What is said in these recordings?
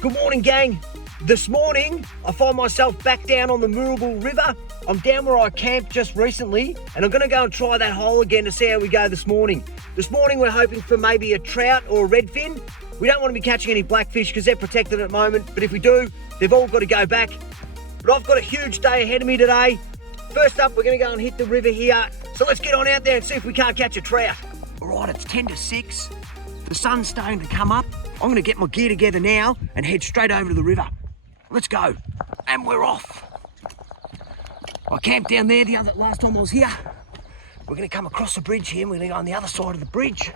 Good morning, gang. This morning, I find myself back down on the Moorabool River. I'm down where I camped just recently, and I'm gonna go and try that hole again to see how we go this morning. This morning, we're hoping for maybe a trout or a redfin. We don't want to be catching any blackfish because they're protected at the moment, but if we do, they've all got to go back. But I've got a huge day ahead of me today. First up, we're gonna go and hit the river here. So let's get on out there and see if we can't catch a trout. All right, it's 10 to 6. The sun's starting to come up. I'm gonna get my gear together now and head straight over to the river. Let's go. And we're off. I camped down there last time I was here. We're gonna come across the bridge here and we're gonna go on the other side of the bridge.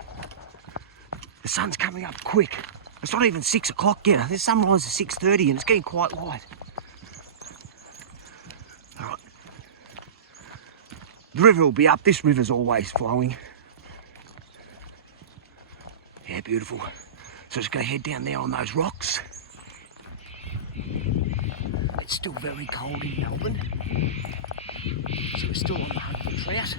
The sun's coming up quick. It's not even 6 o'clock yet. The sunrise is 6:30 and it's getting quite light. All right. The river will be up. This river's always flowing. Yeah, beautiful. So just gonna head down there on those rocks. It's still very cold in Melbourne. So we're still on the hunt for trout.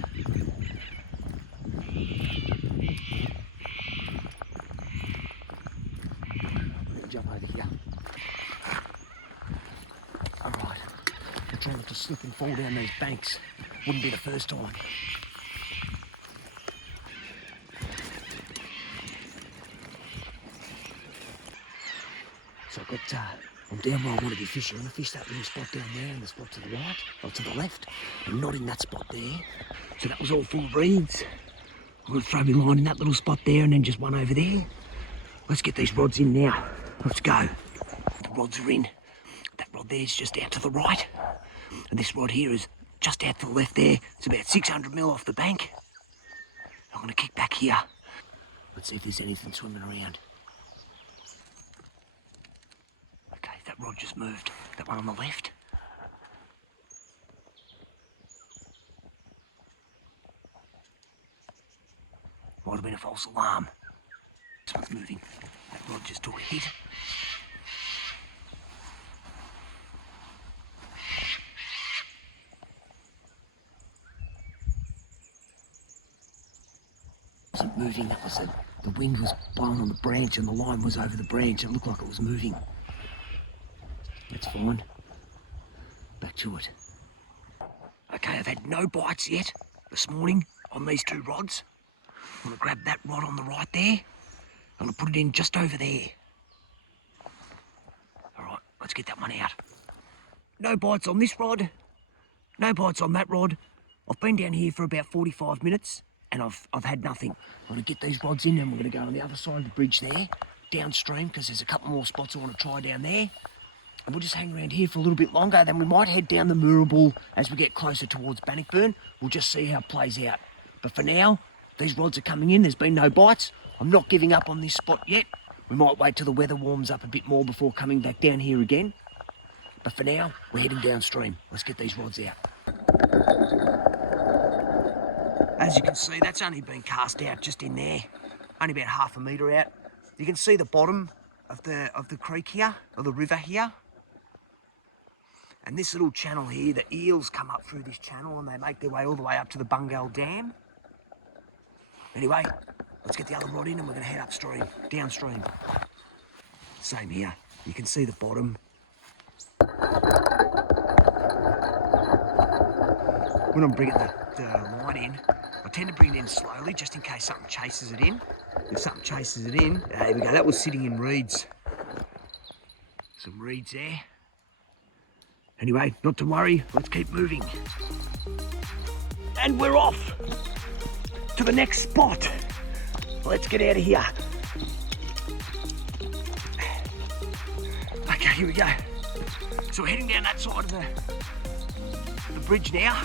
I'm gonna jump over here. All right. I'll try not to slip and fall down these banks. Wouldn't be the first time. So I'm down where I want to be fishing. I'm going to fish that little spot down there and the spot to the right, or to the left, and not in that spot there. So that was all full of reeds. I'm going to throw my line in that little spot there and then just one over there. Let's get these rods in now. Let's go. The rods are in. That rod there is just out to the right. And this rod here is just out to the left there. It's about 600 mil off the bank. I'm going to kick back here. Let's see if there's anything swimming around. That rod just moved, that one on the left. Might have been a false alarm. This one's moving. That rod just took a hit. It wasn't moving, that was the wind was blowing on the branch and the line was over the branch. It looked like it was moving. That's fine. Back to it. Okay, I've had no bites yet this morning on these two rods. I'm gonna grab that rod on the right there. I'm gonna put it in just over there. All right, let's get that one out. No bites on this rod. No bites on that rod. I've been down here for about 45 minutes and I've had nothing. I'm gonna get these rods in and we're gonna go on the other side of the bridge there, downstream, because there's a couple more spots I want to try down there. And we'll just hang around here for a little bit longer, then we might head down the Moorabool as we get closer towards Bannockburn. We'll just see how it plays out. But for now, these rods are coming in, there's been no bites. I'm not giving up on this spot yet. We might wait till the weather warms up a bit more before coming back down here again. But for now, we're heading downstream. Let's get these rods out. As you can see, that's only been cast out just in there. Only about half a metre out. You can see the bottom of the creek here, or the river here. And this little channel here, the eels come up through this channel and they make their way all the way up to the Bungal Dam. Anyway, let's get the other rod in and we're gonna head upstream, downstream. Same here, you can see the bottom. When I'm bringing the line in, I tend to bring it in slowly just in case something chases it in. If something chases it in, there we go, that was sitting in reeds. Some reeds there. Anyway, not to worry, let's keep moving. And we're off to the next spot. Let's get out of here. Okay, here we go. So we're heading down that side of the bridge now.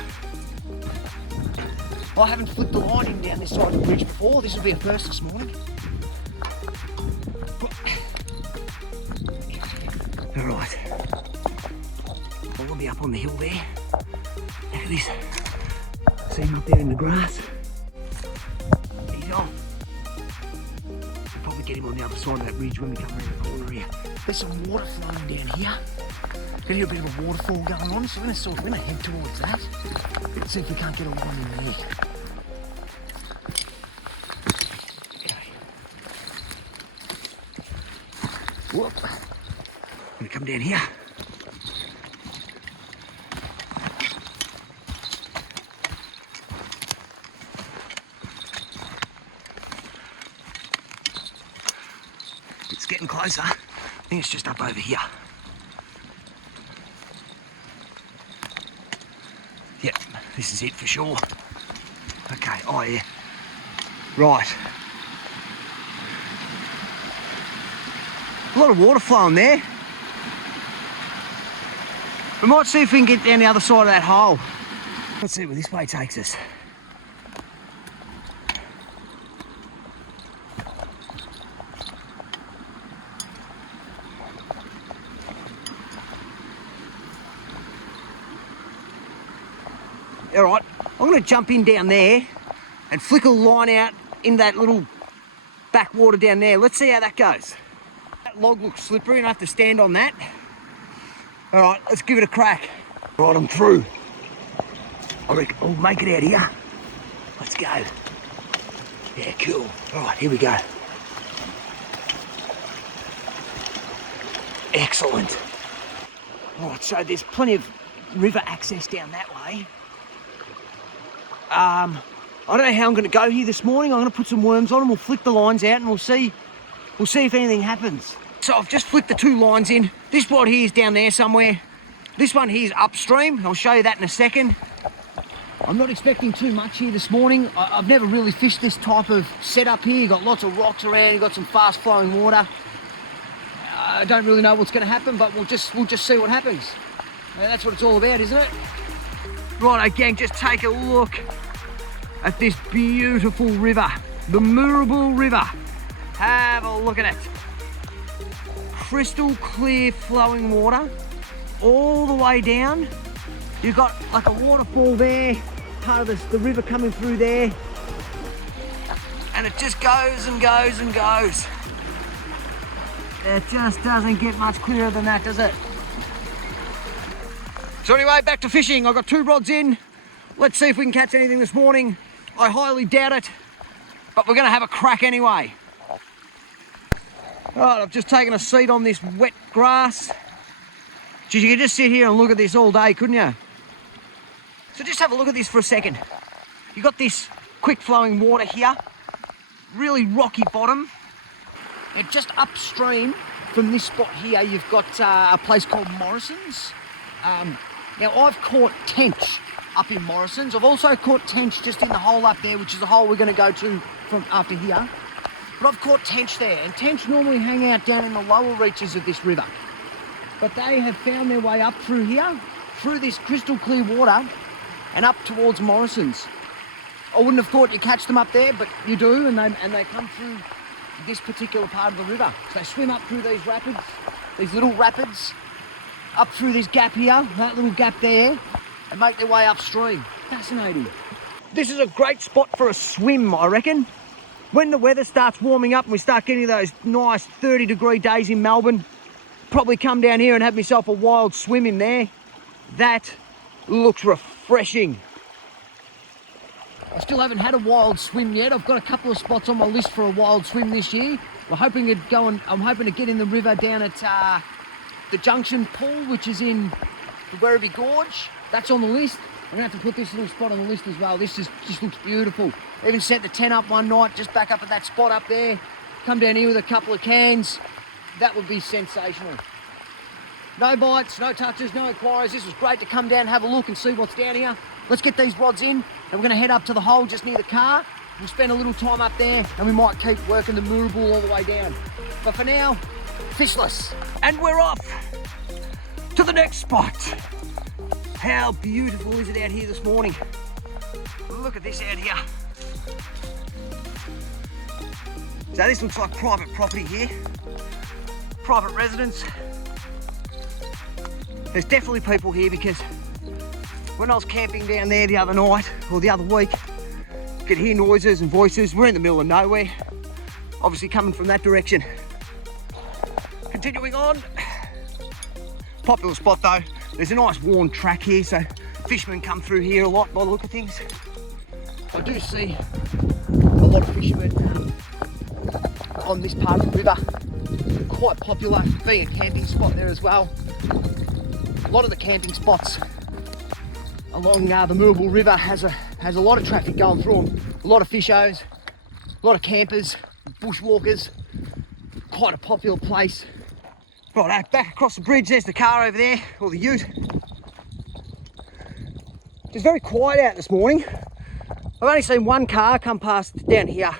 I haven't flipped the line in down this side of the bridge before. This will be a first this morning. All right. I'll be up on the hill there. Look at this. See him up there in the grass? He's on. We'll probably get him on the other side of that ridge when we come around the corner here. There's some water flowing down here. Got here a bit of a waterfall going on, so we're gonna head towards that. Let's see if we can't get a line in there. Okay. Whoop. gonna come down here. It's getting closer. I think it's just up over here. Yep, this is it for sure. Okay, oh yeah. Right. A lot of water flowing there. We might see if we can get down the other side of that hole. Let's see where this way takes us. All right, I'm going to jump in down there and flick a line out in that little backwater down there. Let's see how that goes. That log looks slippery and I have to stand on that. All right, let's give it a crack. Right, I'm through. I reckon I'll make it out here. Let's go. Yeah, cool. All right, here we go. Excellent. All right, so there's plenty of river access down that way. I don't know how I'm going to go here this morning. I'm going to put some worms on and we'll flick the lines out and we'll see if anything happens. So I've just flicked the two lines in. This rod here is down there somewhere. This one here is upstream. I'll show you that in a second. I'm not expecting too much here this morning. I've never really fished this type of setup here. You've got lots of rocks around, you've got some fast flowing water. I don't really know what's going to happen, but we'll just see what happens. And that's what it's all about, isn't it? Right, gang, just take a look at this beautiful river, the Moorabool River. Have a look at it. Crystal clear flowing water all the way down. You've got like a waterfall there, part of the river coming through there. And it just goes and goes and goes. It just doesn't get much clearer than that, does it? So anyway, back to fishing. I've got two rods in. Let's see if we can catch anything this morning. I highly doubt it, but we're gonna have a crack anyway. All right, I've just taken a seat on this wet grass. Geez, you could just sit here and look at this all day, couldn't you? So just have a look at this for a second. You've got this quick flowing water here, really rocky bottom. And just upstream from this spot here, you've got a place called Morrison's. Now I've caught tench up in Morrison's. I've also caught tench just in the hole up there, which is the hole we're going to go to from after here. But I've caught tench there, and tench normally hang out down in the lower reaches of this river. But they have found their way up through here, through this crystal clear water, and up towards Morrison's. I wouldn't have thought you catch them up there, but you do, and they come through this particular part of the river. So they swim up through these rapids, these little rapids, up through this gap here, that little gap there, and make their way upstream. Fascinating. This is a great spot for a swim, I reckon. When the weather starts warming up and we start getting those nice 30-degree days in Melbourne, probably come down here and have myself a wild swim in there. That looks refreshing. I still haven't had a wild swim yet. I've got a couple of spots on my list for a wild swim this year. I'm hoping to get in the river down at the Junction Pool, which is in the Werribee Gorge. That's on the list. I'm gonna have to put this little spot on the list as well. This just looks beautiful. Even set the tent up one night, just back up at that spot up there. Come down here with a couple of cans. That would be sensational. No bites, no touches, no inquiries. This was great to come down and have a look and see what's down here. Let's get these rods in, and we're gonna head up to the hole just near the car. We'll spend a little time up there, and we might keep working the Moorabool all the way down. But for now, fishless. And we're off to the next spot. How beautiful is it out here this morning? Look at this out here. So this looks like private property here. Private residence. There's definitely people here because when I was camping down there the other night, or the other week, you could hear noises and voices. We're in the middle of nowhere, obviously coming from that direction. Continuing on. Popular spot though. There's a nice worn track here, so fishermen come through here a lot by the look of things. I do see a lot of fishermen on this part of the river quite popular, being a camping spot there as well. A lot of the camping spots along the Moorabool River has a lot of traffic going through them. A lot of fishos, a lot of campers, bushwalkers. Quite a popular place. Right, back across the bridge, there's the car over there, or the ute. It's very quiet out this morning. I've only seen one car come past down here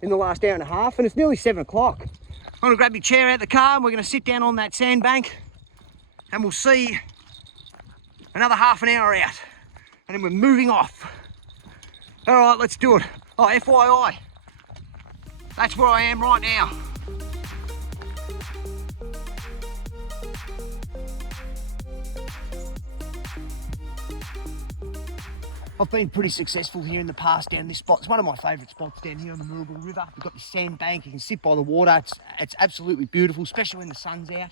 in the last hour and a half, and it's nearly 7 o'clock. I'm gonna grab my chair out of the car and we're gonna sit down on that sandbank and we'll see another half an hour out. And then we're moving off. All right, let's do it. Oh, FYI, that's where I am right now. I've been pretty successful here in the past down this spot. It's one of my favourite spots down here on the Moorabool River. We've got this sandbank, you can sit by the water. It's absolutely beautiful, especially when the sun's out.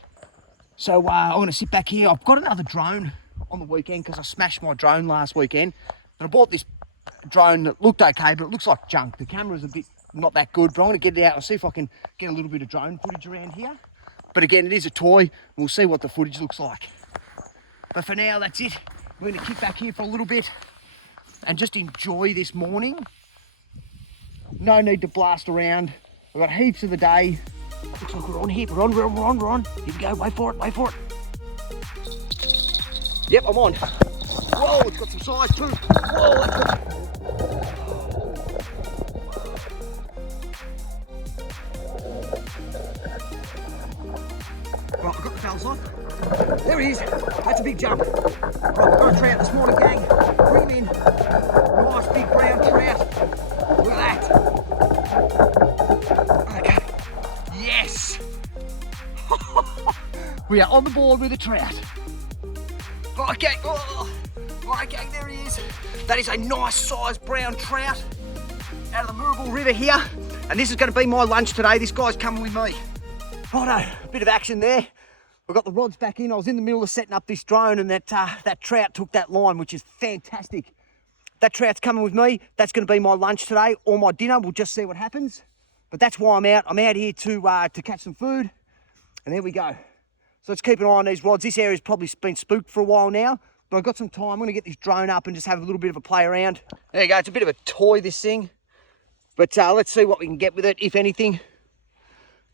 So I'm going to sit back here. I've got another drone on the weekend because I smashed my drone last weekend. And I bought this drone that looked okay, but it looks like junk. The camera's a bit not that good, but I'm going to get it out and see if I can get a little bit of drone footage around here. But again, it is a toy. We'll see what the footage looks like. But for now, that's it. We're going to kick back here for a little bit and just enjoy this morning. No need to blast around. We've got heaps of the day. Looks like we're on here. We're on. Here we go. Wait for it. Yep, I'm on. Whoa, it's got some size too. Whoa, that's good. Right, I've got the bells on. There he is. That's a big jump. Right, we've got a trout this morning, gang. Bring him in. Nice big brown trout. Look at that. Okay. Yes. We are on the board with a trout. Okay. Right, gang, there he is. That is a nice sized brown trout out of the Moorabool River here. And this is going to be my lunch today. This guy's coming with me. Righto, a bit of action there. I've got the rods back in. I was in the middle of setting up this drone and that trout took that line, which is fantastic. That trout's coming with me. That's going to be my lunch today or my dinner. We'll just see what happens. But that's why I'm out. I'm out here to catch some food. And there we go. So let's keep an eye on these rods. This area's probably been spooked for a while now, but I've got some time. I'm going to get this drone up and just have a little bit of a play around. There you go. It's a bit of a toy, this thing. But let's see what we can get with it, if anything.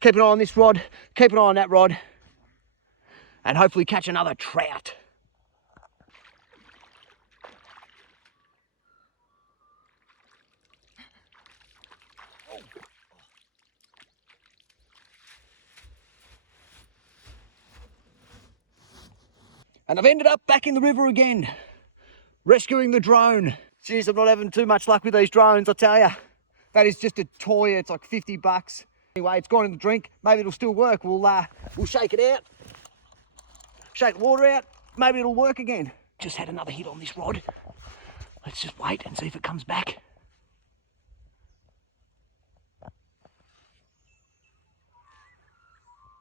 Keep an eye on this rod. Keep an eye on that rod. And hopefully catch another trout. And I've ended up back in the river again, rescuing the drone. Jeez, I'm not having too much luck with these drones, I tell you. That is just a toy. It's like 50 bucks. Anyway, it's gone in the drink. Maybe it'll still work. We'll shake it out. Shake the water out, maybe it'll work again. Just had another hit on this rod. Let's just wait and see if it comes back.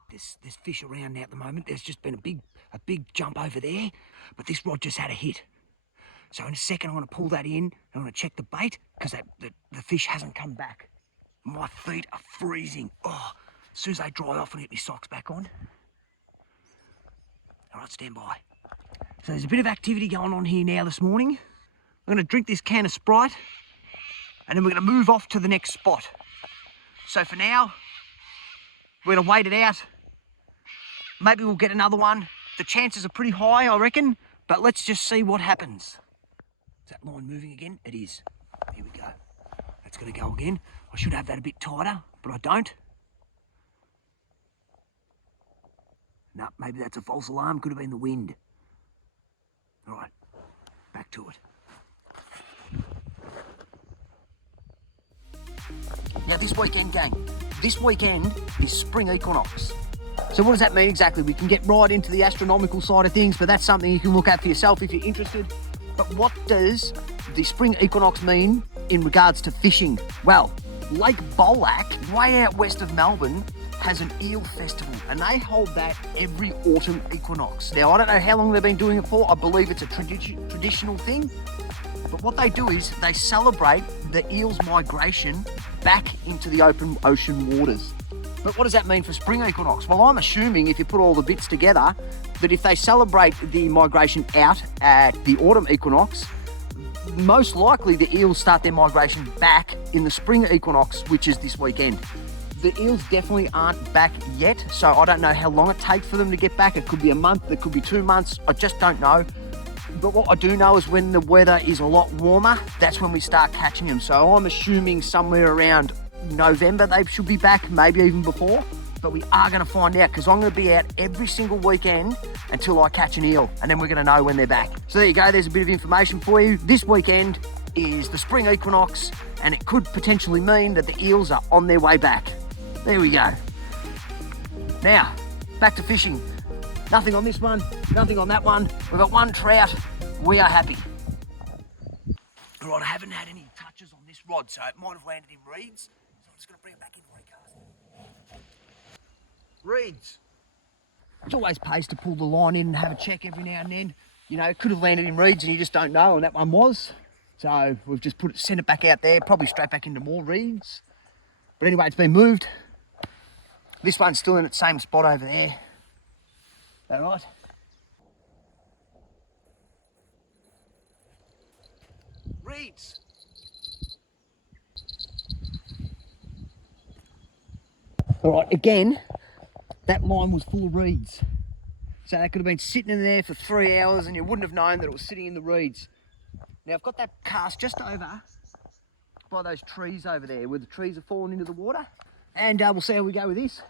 There's fish around now at the moment. There's just been a big jump over there, but this rod just had a hit. So in a second, I'm going to pull that in. I'm going to check the bait because the fish hasn't come back. My feet are freezing. Oh, as soon as they dry off, I'll get my socks back on. All right, stand by. So there's a bit of activity going on here now this morning. I'm going to drink this can of Sprite and then we're going to move off to the next spot. So for now, we're going to wait it out. Maybe we'll get another one. The chances are pretty high, I reckon, but let's just see what happens. Is that line moving again? It is. Here we go. That's going to go again. I should have that a bit tighter, but I don't. No, maybe that's a false alarm. Could have been the wind. All right, back to it. Now this weekend, gang, this weekend is spring equinox. So what does that mean exactly? We can get right into the astronomical side of things, but that's something you can look at for yourself if you're interested. But what does the spring equinox mean in regards to fishing? Well, Lake Bolac, way out west of Melbourne, has an eel festival, and they hold that every autumn equinox. Now, I don't know how long they've been doing it for. I believe it's a traditional thing. But what they do is they celebrate the eel's migration back into the open ocean waters. But what does that mean for spring equinox? Well, I'm assuming if you put all the bits together, that if they celebrate the migration out at the autumn equinox, most likely the eels start their migration back in the spring equinox, which is this weekend. The eels definitely aren't back yet, so I don't know how long it takes for them to get back. It could be a month, it could be 2 months, I just don't know. But what I do know is when the weather is a lot warmer, that's when we start catching them. So I'm assuming somewhere around November they should be back, maybe even before. But we are going to find out, because I'm going to be out every single weekend until I catch an eel, and then we're going to know when they're back. So there you go, there's a bit of information for you. This weekend is the spring equinox, and it could potentially mean that the eels are on their way back. There we go. Now, back to fishing. Nothing on this one, nothing on that one. We've got one trout, we are happy. All right, I haven't had any touches on this rod, so it might have landed in reeds. So I'm just gonna bring it back in recast. Reeds. It always pays to pull the line in and have a check every now and then. You know, it could have landed in reeds and you just don't know, and that one was. So we've just sent it back out there, probably straight back into more reeds. But anyway, it's been moved. This one's still in its same spot over there. Is that right? Reeds. All right, again, that line was full of reeds. So that could have been sitting in there for 3 hours and you wouldn't have known that it was sitting in the reeds. Now I've got that cast just over by those trees over there where the trees have fallen into the water. And we'll see how we go with this.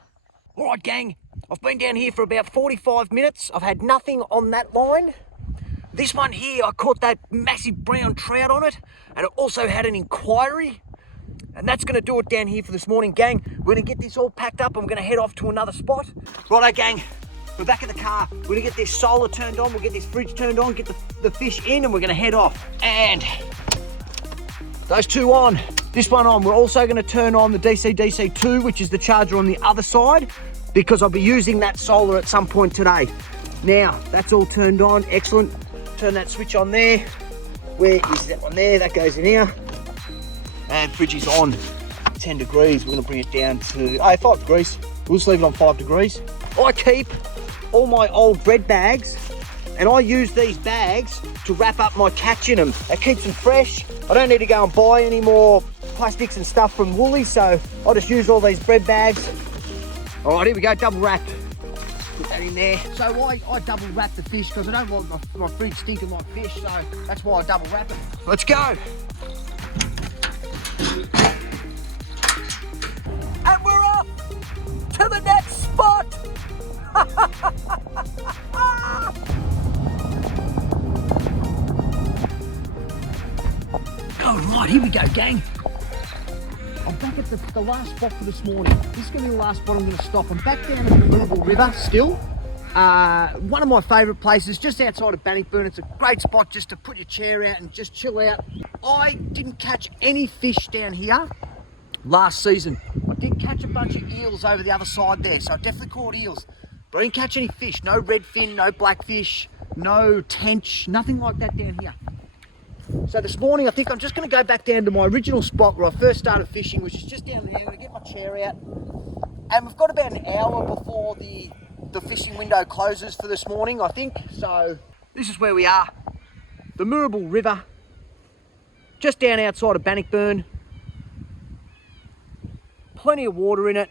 All right, gang, I've been down here for about 45 minutes. I've had nothing on that line. This one here, I caught that massive brown trout on it, and it also had an inquiry. And that's gonna do it down here for this morning, gang. We're gonna get this all packed up and we're gonna head off to another spot. Righto, gang, we're back in the car. We're gonna get this solar turned on, we'll get this fridge turned on, get the fish in, and we're gonna head off. And those two on, this one on. We're also gonna turn on the DC-DC2, which is the charger on the other side, because I'll be using that solar at some point today. Now, that's all turned on, excellent. Turn that switch on there. Where is that one there? That goes in here. And fridge is on, 10 degrees. We're gonna bring it down to, 5 degrees. We'll just leave it on 5 degrees. I keep all my old bread bags, and I use these bags to wrap up my catch in them. It keeps them fresh. I don't need to go and buy any more plastics and stuff from Woolies, so I just use all these bread bags. All right, here we go, double wrapped. Put that in there. So I double wrap the fish because I don't want my fridge stinking like fish, so that's why I double wrap it. Let's go. And we're off to the next spot. All right, here we go, gang. I'm back at the last spot for this morning. This is going to be the last spot I'm going to stop. I'm back down at the Moorabool River still. One of my favourite places, just outside of Bannockburn. It's a great spot just to put your chair out and just chill out. I didn't catch any fish down here last season. I did catch a bunch of eels over the other side there, so I definitely caught eels. But I didn't catch any fish. No redfin, no blackfish, no tench, nothing like that down here. So this morning, I think I'm just going to go back down to my original spot where I first started fishing, which is just down there. I'm going to get my chair out. And we've got about an hour before the fishing window closes for this morning, I think. So this is where we are. The Moorabool River, just down outside of Bannockburn. Plenty of water in it.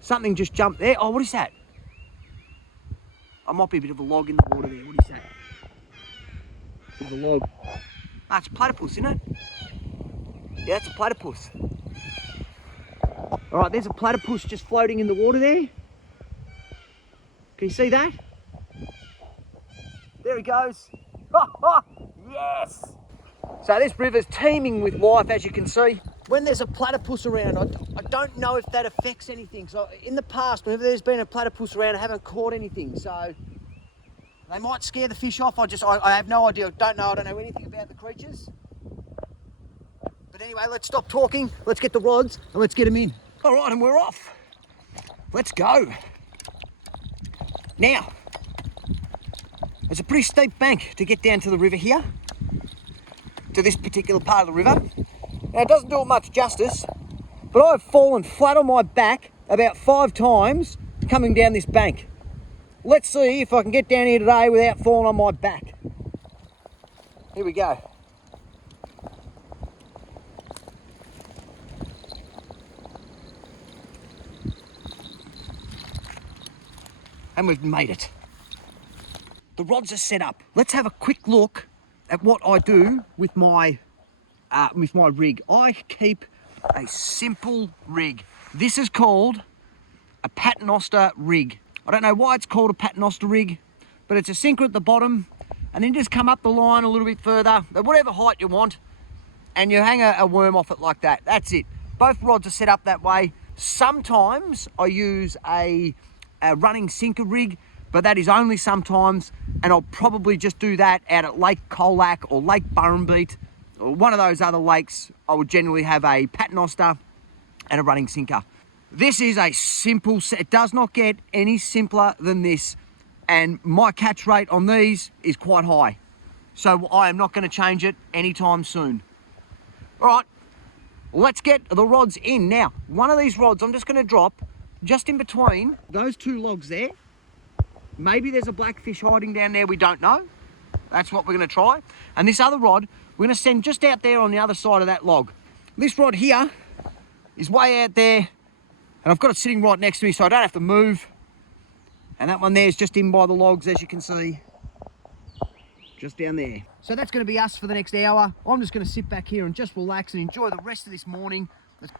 Something just jumped there. Oh, what is that? I might be a bit of a log in the water there. What is that? Bit of a log. Ah, it's a platypus, isn't it? Yeah, it's a platypus. All right, there's a platypus just floating in the water there. Can you see that? There he goes. Yes! So this river's teeming with life, as you can see. When there's a platypus around, I don't know if that affects anything. So in the past, whenever there's been a platypus around, I haven't caught anything. So they might scare the fish off. I have no idea. I don't know anything about the creatures. But anyway, let's stop talking. Let's get the rods and let's get them in. All right, and we're off. Let's go. Now, there's a pretty steep bank to get down to the river here, to this particular part of the river. Now, it doesn't do it much justice, but I've fallen flat on my back about 5 times coming down this bank. Let's see if I can get down here today without falling on my back. Here we go. And we've made it. The rods are set up. Let's have a quick look at what I do with my rig. I keep a simple rig. This is called a paternoster rig. I don't know why it's called a paternoster rig, but it's a sinker at the bottom, and then just come up the line a little bit further, at whatever height you want, and you hang a worm off it like that. That's it. Both rods are set up that way. Sometimes I use a running sinker rig, but that is only sometimes, and I'll probably just do that out at Lake Colac or Lake Burrumbeet or one of those other lakes. I would generally have a paternoster and a running sinker. This is a simple set. It does not get any simpler than this, and my catch rate on these is quite high, so I am not going to change it anytime soon. All right, let's get the rods in. Now, one of these rods I'm just going to drop just in between those 2 logs there. Maybe there's a blackfish hiding down there, we don't know. That's what we're going to try. And this other rod, we're going to send just out there on the other side of that log. This rod here is way out there, and I've got it sitting right next to me so I don't have to move. And that one there is just in by the logs, as you can see, just down there. So that's going to be us for the next hour. I'm just going to sit back here and just relax and enjoy the rest of this morning.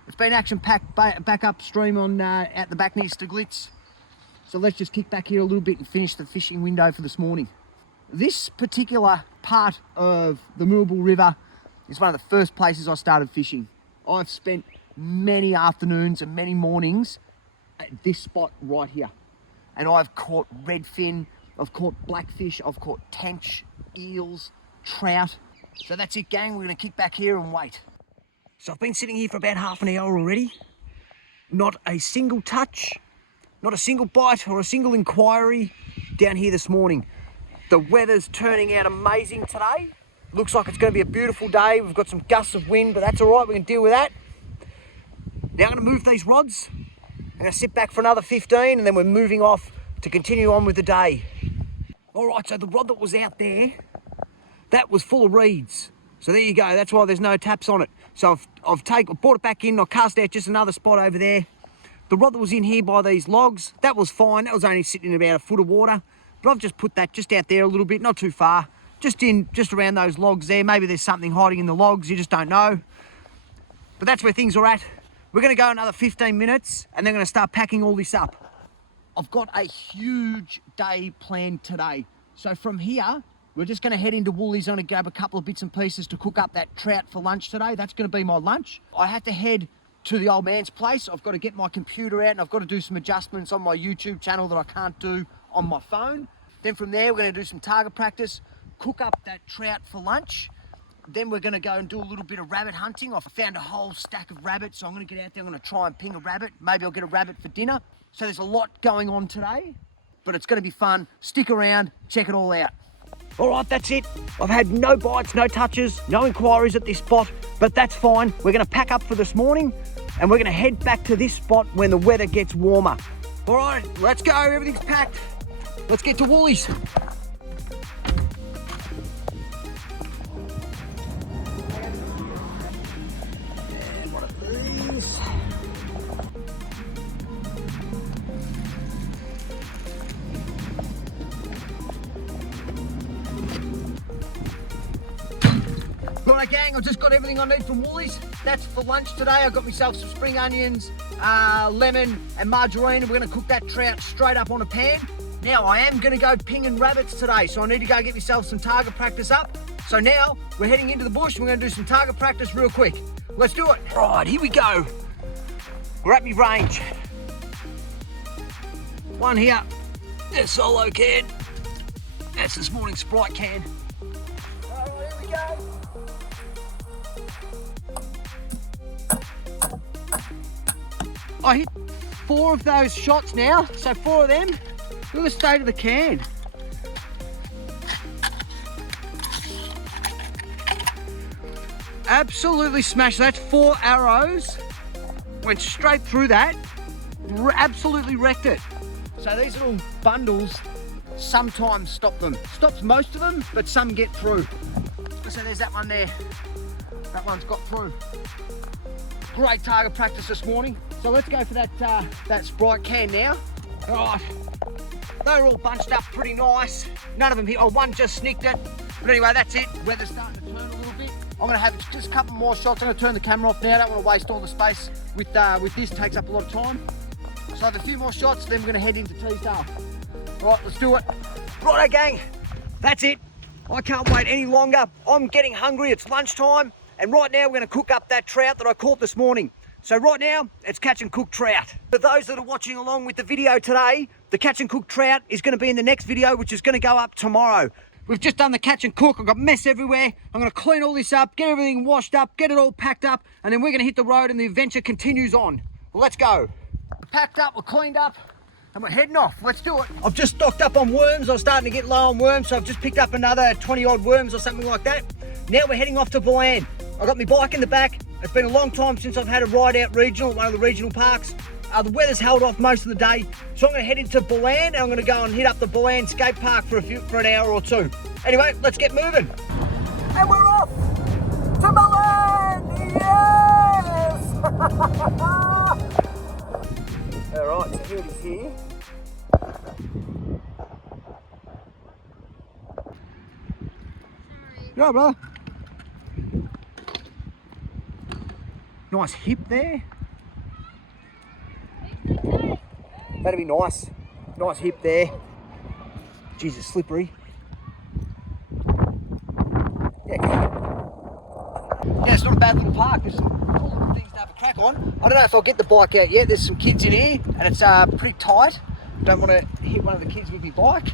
It's been action-packed back upstream on at the back near Steglitz. So let's just kick back here a little bit and finish the fishing window for this morning. This particular part of the Moorabool River is one of the first places I started fishing. I've spent many afternoons and many mornings at this spot right here. And I've caught redfin, I've caught blackfish, I've caught tench, eels, trout. So that's it, gang. We're going to kick back here and wait. So I've been sitting here for about half an hour already. Not a single touch, not a single bite or a single inquiry down here this morning. The weather's turning out amazing today. Looks like it's going to be a beautiful day. We've got some gusts of wind, but that's all right. We can deal with that. Now I'm going to move these rods. I'm going to sit back for another 15, and then we're moving off to continue on with the day. All right, so the rod that was out there, that was full of reeds. So there you go. That's why there's no taps on it. So I've brought it back in. I'll cast out just another spot over there. The rod that was in here by these logs, that was fine. That was only sitting in about a foot of water. But I've just put that just out there a little bit, not too far. Just around those logs there. Maybe there's something hiding in the logs. You just don't know. But that's where things are at. We're going to go another 15 minutes and then going to start packing all this up. I've got a huge day planned today. So from here, we're just going to head into Woolies. I'm going to grab a couple of bits and pieces to cook up that trout for lunch today. That's going to be my lunch. I had to head to the old man's place. I've got to get my computer out and I've got to do some adjustments on my YouTube channel that I can't do on my phone. Then from there, we're going to do some target practice, cook up that trout for lunch. Then we're going to go and do a little bit of rabbit hunting. I found a whole stack of rabbits, so I'm going to get out there. I'm going to try and ping a rabbit. Maybe I'll get a rabbit for dinner. So there's a lot going on today, but it's going to be fun. Stick around, check it all out. All right, that's it. I've had no bites, no touches, no inquiries at this spot, but that's fine. We're going to pack up for this morning and we're going to head back to this spot when the weather gets warmer. All right, let's go. Everything's packed. Let's get to Woolies. Right, gang, I've just got everything I need from Woolies. That's for lunch today. I got myself some spring onions, lemon and margarine, and we're going to cook that trout straight up on a pan. Now, I am going to go pinging rabbits today, so I need to go get myself some target practice up. So now, we're heading into the bush. We're going to do some target practice real quick. Let's do it. Right, here we go. We're at my range. One here, a solo can. That's this morning's Sprite can. All right, here we go. I hit 4 of those shots now, so 4 of them. Look at the state of the can. Absolutely smashed. That's 4 arrows. Went straight through that. absolutely wrecked it. So these little bundles sometimes stop them. Stops most of them, but some get through. So there's that one there. That one's got through. Great target practice this morning. So let's go for that Sprite can now. All right, they're all bunched up pretty nice. None of them hit. Oh, one just snicked it. But anyway, that's it. Weather's starting to turn a little bit. I'm gonna have just a couple more shots. I'm gonna turn the camera off now. I don't want to waste all the space with this. It takes up a lot of time. So I have a few more shots, then we're gonna head into Teesdale. All right, let's do it. Righto, gang. That's it. I can't wait any longer. I'm getting hungry. It's lunchtime, and right now we're gonna cook up that trout that I caught this morning. So right now, it's catch and cook trout. For those that are watching along with the video today, the catch and cook trout is gonna be in the next video, which is gonna go up tomorrow. We've just done the catch and cook. I've got mess everywhere. I'm gonna clean all this up, get everything washed up, get it all packed up, and then we're gonna hit the road and the adventure continues on. Well, let's go. We're packed up, we're cleaned up, and we're heading off. Let's do it. I've just stocked up on worms. I was starting to get low on worms, so I've just picked up another 20 odd worms or something like that. Now we're heading off to Balan. I've got my bike in the back. It's been a long time since I've had a ride out regional at one of the regional parks. The weather's held off most of the day, so I'm going to head into Balan and I'm going to go and hit up the Balan skate park for an hour or two. Anyway, let's get moving. And we're off to Balan! Yes! Alright, so here it is here. Yeah, brother. Nice hip there. That'd be nice. Nice hip there. Jeez, it's slippery. Yeah, it's not a bad little park. There's some cool little things to have a crack on. I don't know if I'll get the bike out yet. There's some kids in here and it's pretty tight. Don't want to hit one of the kids with my bike.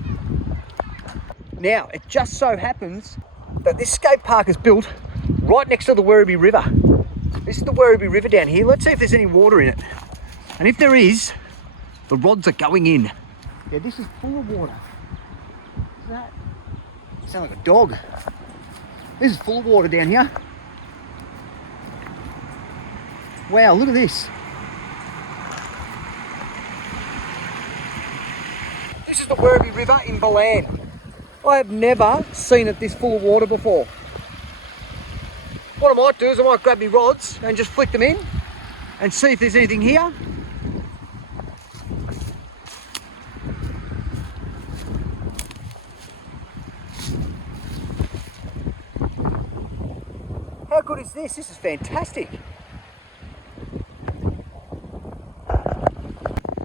Now, it just so happens that this skate park is built right next to the Werribee River. This is the Werribee River down here. Let's see if there's any water in it. And if there is, the rods are going in. Yeah, this is full of water. Is that? You sound like a dog. This is full of water down here. Wow, look at this. This is the Werribee River in Balan. I have never seen it this full of water before. What I might do is I might grab my rods and just flick them in and see if there's anything here. How good is this? This is fantastic.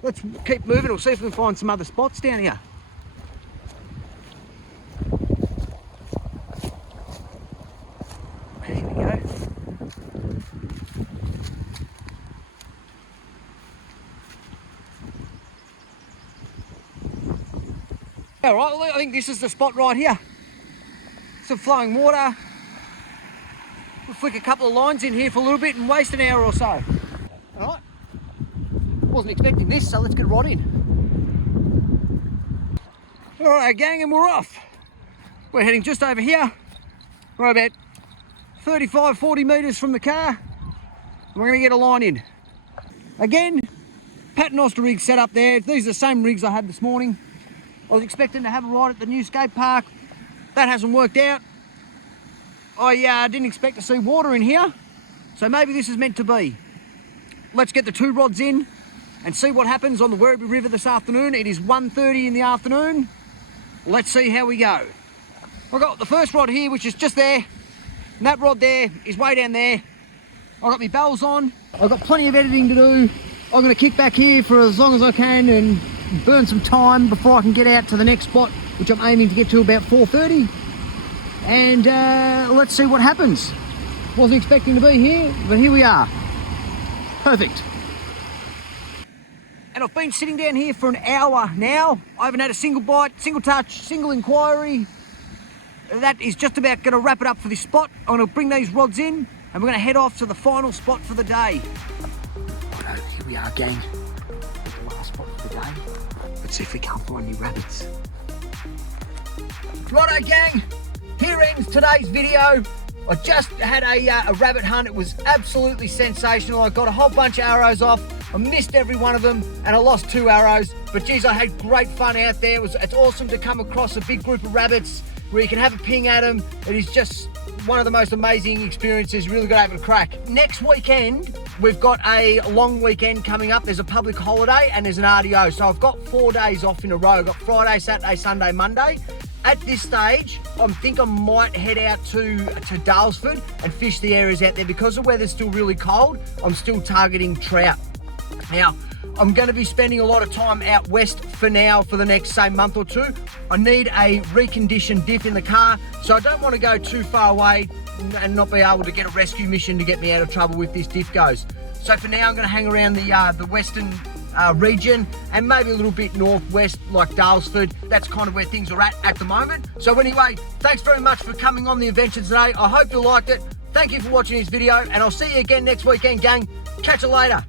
Let's keep moving. We'll see if we can find some other spots down here. Here we go. All right, well, I think this is the spot right here. Some flowing water. We'll flick a couple of lines in here for a little bit and waste an hour or so. All right. Wasn't expecting this, so let's get right in. All right, gang, and we're off. We're heading just over here. We're about 35, 40 metres from the car. And we're gonna get a line in. Again, paternoster rig set up there. These are the same rigs I had this morning. I was expecting to have a ride at the new skate park. That hasn't worked out. I didn't expect to see water in here, so maybe this is meant to be. Let's get the two rods in and see what happens on the Werribee River this afternoon. It is 1:30 in the afternoon. Let's see how we go. I've got the first rod here, which is just there, and that rod there is way down there. I've got my bells on. I've got plenty of editing to do. I'm going to kick back here for as long as I can and burn some time before I can get out to the next spot, which I'm aiming to get to about 4:30. And let's see what happens. Wasn't expecting to be here, but here we are. Perfect. And I've been sitting down here for an hour now. I haven't had a single bite, single touch, single inquiry. That is just about going to wrap it up for this spot. I'm going to bring these rods in and we're going to head off to the final spot for the day. Righto, here we are, gang. The last spot for the day. Let's see if we can't find any rabbits. Righto, gang. Here ends today's video. I just had a rabbit hunt. It was absolutely sensational. I got a whole bunch of arrows off. I missed every one of them and I lost 2 arrows. But geez, I had great fun out there. It's awesome to come across a big group of rabbits where you can have a ping at them. It is just one of the most amazing experiences. You really got to have a crack. Next weekend, we've got a long weekend coming up. There's a public holiday and there's an RDO. So I've got 4 days off in a row. I've got Friday, Saturday, Sunday, Monday. At this stage, I think I might head out to Dalesford and fish the areas out there. Because the weather's still really cold, I'm still targeting trout. Now, I'm going to be spending a lot of time out west for now for the next, say, month or two. I need a reconditioned diff in the car, so I don't want to go too far away and not be able to get a rescue mission to get me out of trouble if this diff goes. So for now, I'm going to hang around the western region and maybe a little bit northwest like Dalesford. That's kind of where things are at the moment. So anyway, thanks very much for coming on the adventure today. I hope you liked it. Thank you for watching this video and I'll see you again next weekend, gang. Catch you later.